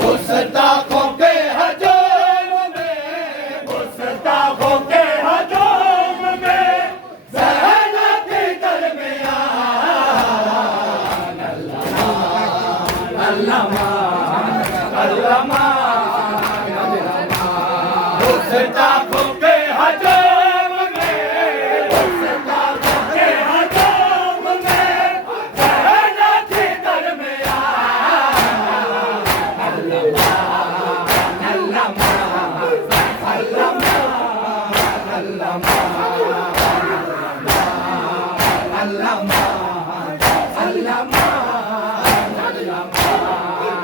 गुस्ताखों के हजूम में, गुस्ताखों के हजूम में ज़हरा के दरमियान अल्लामा गुस्ताखों के हजूम में, गुस्ताखों के हजूम में ज़हरा के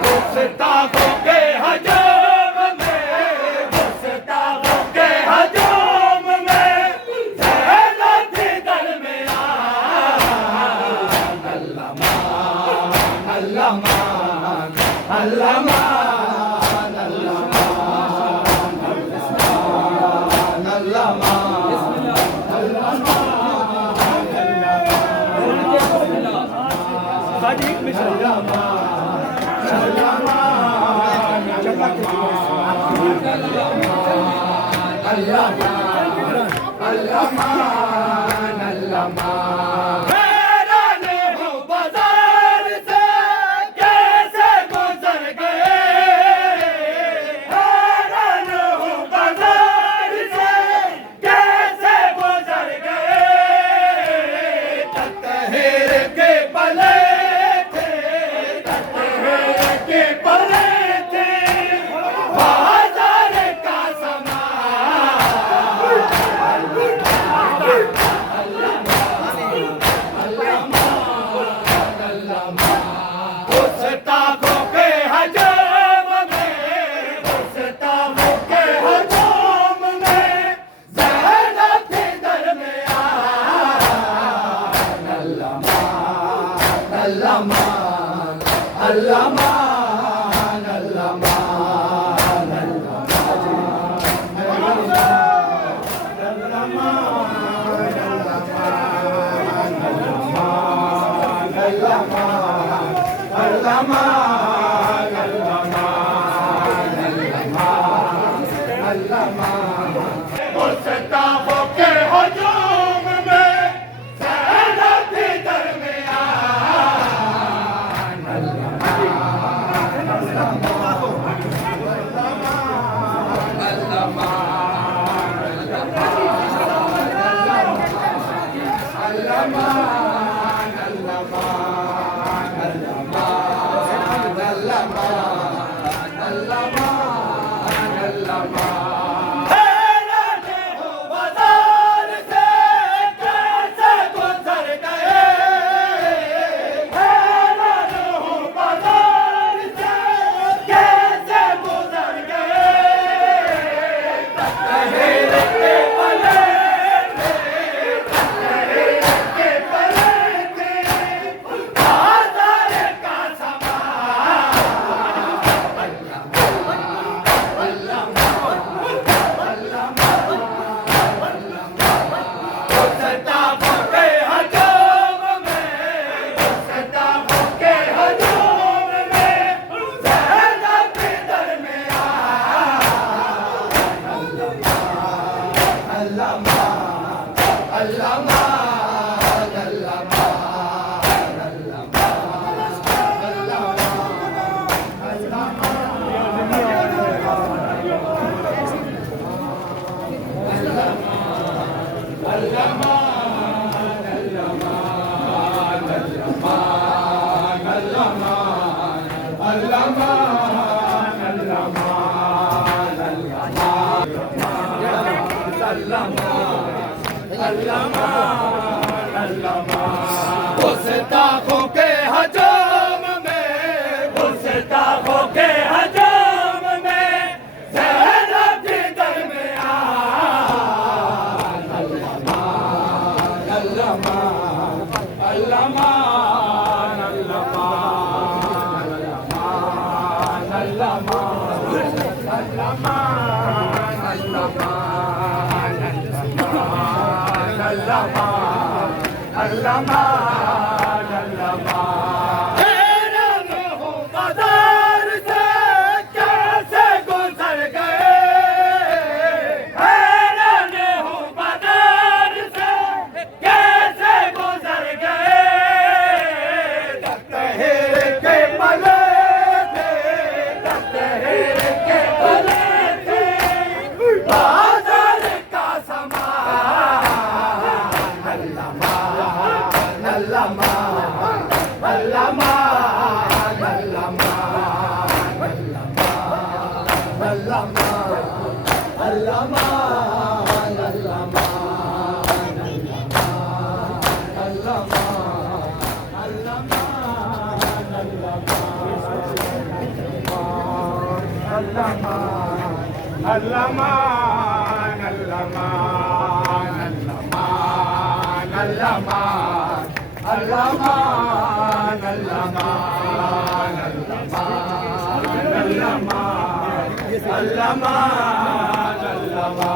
गुस्ताखों के हजूम में, गुस्ताखों के हजूम में ज़हरा के दरमियान अल्लामा हैरान हूँ बाजार से कैसे गुजर गए, हैरान हूँ बाजार से कैसे गुजर गए, तत्हीर के पले थे, तत्हीर के पले थे बाजार का गुस्ताखों के हजूम में, गुस्ताखों के हजूम में ज़हरा के दरमियान अल्लामा गुस्ताखों के हजूम में ज़हरा के दरमियान गुस्ताखों के हजूम में, गुस्ताखों के हजूम में ज़हरा के दरमियान अल्लामा अल्लामा अल्लामा अल्लामा अल्लामा अल्लामा अल्लामा अल्लामा हैरान हूँ मज़ार से कैसे गुज़र गए, हैरान हूँ मज़ार से कैसे गुज़र गए। तहरीर के पले थे, तहरीर के पले थे, बाज़ार का सामान अल्लामा अल्लामा अल्लामा अल्लामा अल्लामा अल्लामा अल्लामा अल्लामा अल्लामा अल्लामा अल्लामा अल्लामा अल्लामा अल्लामा अल्लामा अल्लामा अल्लामा अल्लामा